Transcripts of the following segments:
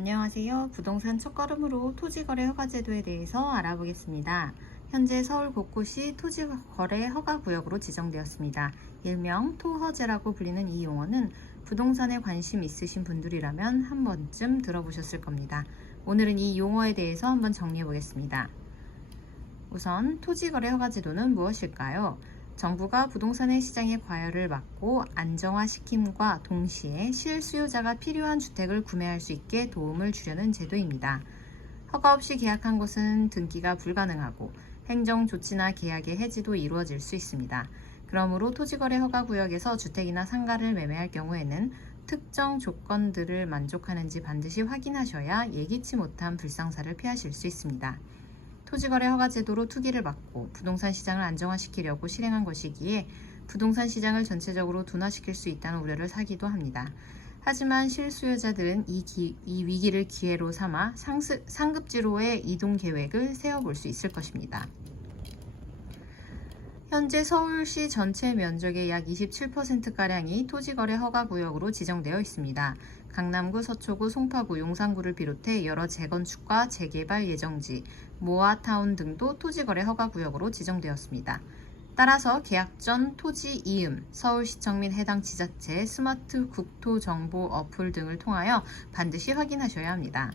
안녕하세요. 부동산 첫걸음으로 토지거래 허가제도에 대해서 알아보겠습니다. 현재 서울 곳곳이 토지거래 허가구역으로 지정되었습니다. 일명 토허제라고 불리는 이 용어는 부동산에 관심 있으신 분들이라면 한 번쯤 들어보셨을 겁니다. 오늘은 이 용어에 대해서 한번 정리해 보겠습니다. 우선 토지거래 허가제도는 무엇일까요? 정부가 부동산의 시장의 과열을 막고 안정화시킴과 동시에 실수요자가 필요한 주택을 구매할 수 있게 도움을 주려는 제도입니다. 허가 없이 계약한 것은 등기가 불가능하고 행정 조치나 계약의 해지도 이루어질 수 있습니다. 그러므로 토지거래 허가구역에서 주택이나 상가를 매매할 경우에는 특정 조건들을 만족하는지 반드시 확인하셔야 예기치 못한 불상사를 피하실 수 있습니다. 토지거래 허가제도로 투기를 막고 부동산 시장을 안정화시키려고 실행한 것이기에 부동산 시장을 전체적으로 둔화시킬 수 있다는 우려를 사기도 합니다. 하지만 실수요자들은 이 위기를 기회로 삼아 상급지로의 이동 계획을 세워볼 수 있을 것입니다. 현재 서울시 전체 면적의 약 27%가량이 토지거래 허가구역으로 지정되어 있습니다. 강남구, 서초구, 송파구, 용산구를 비롯해 여러 재건축과 재개발 예정지, 모아타운 등도 토지거래 허가구역으로 지정되었습니다. 따라서 계약 전 토지 이음, 서울시청 및 해당 지자체의 스마트 국토정보 어플 등을 통하여 반드시 확인하셔야 합니다.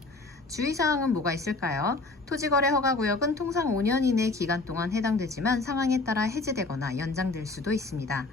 주의사항은 뭐가 있을까요? 토지거래 허가구역은 통상 5년 이내 기간 동안 해당되지만 상황에 따라 해제되거나 연장될 수도 있습니다.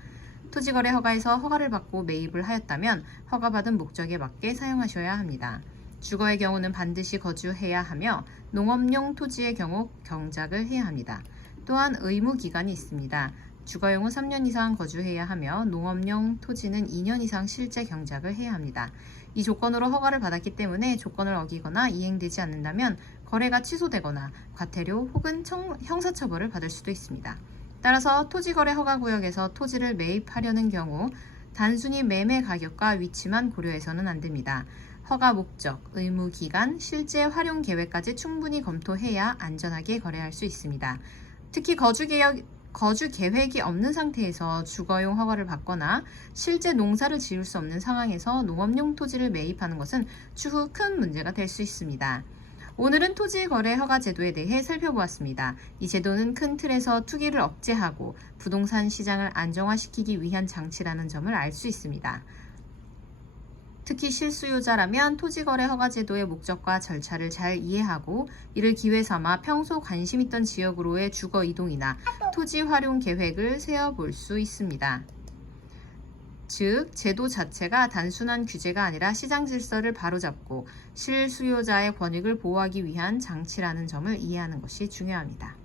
토지거래 허가에서 허가를 받고 매입을 하였다면 허가받은 목적에 맞게 사용하셔야 합니다. 주거의 경우는 반드시 거주해야 하며 농업용 토지의 경우 경작을 해야 합니다. 또한 의무기간이 있습니다. 주거용은 3년 이상 거주해야 하며 농업용 토지는 2년 이상 실제 경작을 해야 합니다. 이 조건으로 허가를 받았기 때문에 조건을 어기거나 이행되지 않는다면 거래가 취소되거나 과태료 혹은 형사처벌을 받을 수도 있습니다. 따라서 토지거래 허가구역에서 토지를 매입하려는 경우 단순히 매매 가격과 위치만 고려해서는 안 됩니다. 허가 목적, 의무 기간, 실제 활용 계획까지 충분히 검토해야 안전하게 거래할 수 있습니다. 특히 거주 계획이 없는 상태에서 주거용 허가를 받거나 실제 농사를 지을 수 없는 상황에서 농업용 토지를 매입하는 것은 추후 큰 문제가 될 수 있습니다. 오늘은 토지거래 허가 제도에 대해 살펴보았습니다. 이 제도는 큰 틀에서 투기를 억제하고 부동산 시장을 안정화시키기 위한 장치라는 점을 알 수 있습니다. 특히 실수요자라면 토지거래 허가제도의 목적과 절차를 잘 이해하고 이를 기회 삼아 평소 관심 있던 지역으로의 주거 이동이나 토지 활용 계획을 세워볼 수 있습니다. 즉, 제도 자체가 단순한 규제가 아니라 시장 질서를 바로잡고 실수요자의 권익을 보호하기 위한 장치라는 점을 이해하는 것이 중요합니다.